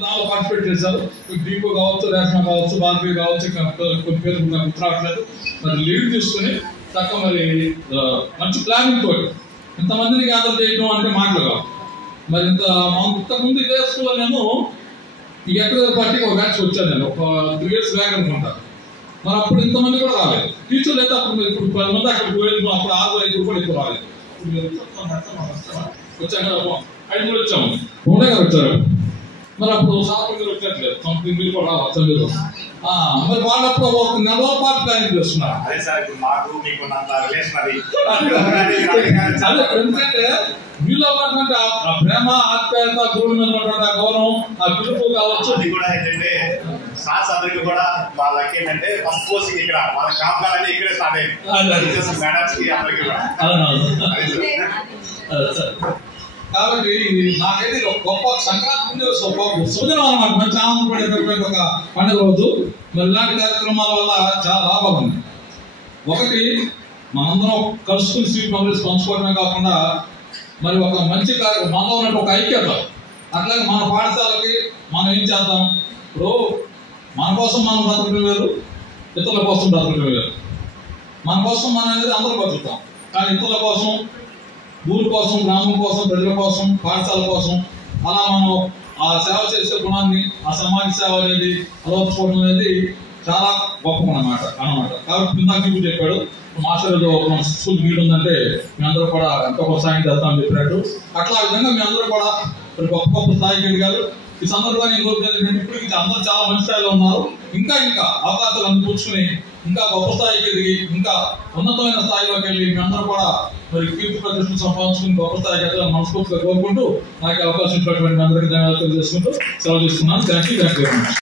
దానిలో పార్టిసిపేట్ చేశారు. దీపో కావచ్చు, రేష్మ కావచ్చు, భారతీయ కావచ్చు, కొన్ని పేర్లు నాకు గుర్తురావట్లేదు. మరి లీడ్ తీసుకుని చక్క మరి మంచి ప్లానింగ్ తోటి ఇంతమందిని గ్యాదర్ చేయడం అంటే మాటలు కావు. మరి ఇంతకుముందు ఇదే స్కూల్లో నేను ఈ ఎక్కడ పార్టీకి ఒక బ్యాచ్ వచ్చాను. నేను ఒక 3 years బ్యాక్ అనుకుంటాను. మరి అప్పుడు ఇంతమంది కూడా రాలేదు. టీచర్లు అయితే అప్పుడు ఇప్పుడు 10 మంది అక్కడికి పోయేది, అప్పుడు 6-5 కూడా ఎక్కువ రాలేదు. వచ్చాక 5 మంది వచ్చాము. ఉండే గారు వచ్చారు. మరి అప్పుడు సాఫ్ట్ మీరు వచ్చేట్లేదు, కంపెనీ మీరు కూడా రావచ్చు. మరి వాళ్ళప్పుడు ఒక నెల పాటు ప్లానింగ్ చేస్తున్నారు. అదే ఎందుకంటే మీలో ఉన్నటువంటి ఆ ప్రేమ, ఆప్యాయత, గురువు మీద ఉన్నటువంటి ఆ గౌరవం, ఆ పిలుపు కావచ్చు. అది కూడా ఏంటంటే సార్స్ కూడా వాళ్ళకి ఏంటంటే ఫస్ట్ కోర్సింగ్ ఇక్కడ వాళ్ళ కాపుకాలన్నీ ఇక్కడే స్టార్ట్ అయింది మేడమ్స్ కి అందరికి. కాబట్టి నాకైతే గొప్ప సంక్రాంతి శుభదినం అన్నమాట. మంచి ఆనందపడేటటువంటి ఒక పండుగ రోజు. మరి ఇలాంటి కార్యక్రమాల వల్ల చాలా లాభాలు ఉన్నాయి. ఒకటి, మనందరం కలుసుకుని స్వీట్ మెమరీస్ పంచుకోవడమే కాకుండా మరి ఒక మంచి మనలో ఉన్నట్టు ఒక ఐక్యత. అట్లాగే మన పాఠశాలకి మనం ఏం చేద్దాం, ఇప్పుడు మన కోసం మనం బ్రతకడం వేరు, ఇతరుల కోసం బ్రతకడం వేరు. మన కోసం మనం అనేది అందరూ బతుకుతాం, కానీ ఇతరుల కోసం, ఊరి కోసం, గ్రామం కోసం, ప్రజల కోసం, పాఠశాల కోసం అలా మనం ఆ సేవ చేసే గుణాన్ని, ఆ సమాజ సేవ అనేది అలవర్చుకోవడం అనేది చాలా గొప్ప అన్నమాట. కాబట్టి ఇందాక ఇప్పుడు చెప్పాడు మాస్టర్ మన స్కూల్ మీట్ ఉందంటే మీ అందరూ కూడా ఎంతో గొప్ప సాయం చేస్తామని చెప్పినట్టు, అట్లా విధంగా మీ అందరూ కూడా గొప్ప గొప్ప స్థాయికి ఎదిగారు. ఈ సందర్భాన్ని ఇప్పటికి అందరూ చాలా మంచి స్థాయిలో ఉన్నారు. ఇంకా అవకాశాలు అందిపుచ్చుకుని ఇంకా గొప్ప స్థాయికి ఎదిగి ఇంకా ఉన్నతమైన స్థాయిలోకి వెళ్ళి మీ అందరూ కూడా మరి కీర్తి ప్రతిష్టలు సంపాదించుకుని గొప్ప స్థాయికి వెళ్ళాలని మనస్ఫూర్తిగా కోరుకుంటూ నాకు అవకాశం ఇచ్చినటువంటి మీ అందరికీ ధన్యవాదాలు తెలియజేసుకుంటూ సెలవు తీసుకున్నాను. Thank you very much.